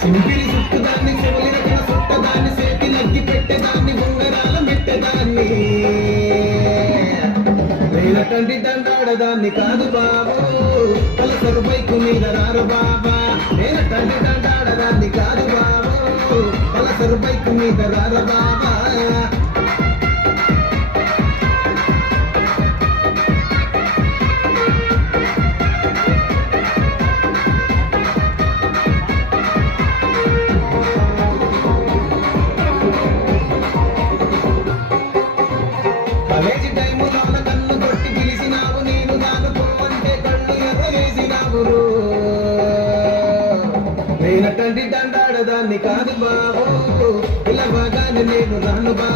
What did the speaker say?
సింపిరి సుట్టుదాన్ని చెవులిన తన సుట్టదాన్ని సేతి లగ్గి పెట్టేదాన్ని ఉంగరాల మెట్టేదాన్ని నేనటండి దండాడదాన్ని కాదు బాబు పలసరు బైకు మీద రారు బాబా నేనటండి దండాడదాన్ని కాదు బాబు పలసరు బైకు మీద రారు బాబా కాలేజీ టైములోన కన్ను కొట్టి పిలిచినావు నేను దానుకో అంటే కళ్ళు ఎర్రవేసినావు నేనటండి దండాడదాన్ని కాదు బాబు పిలవగానే నేను రాను బాబు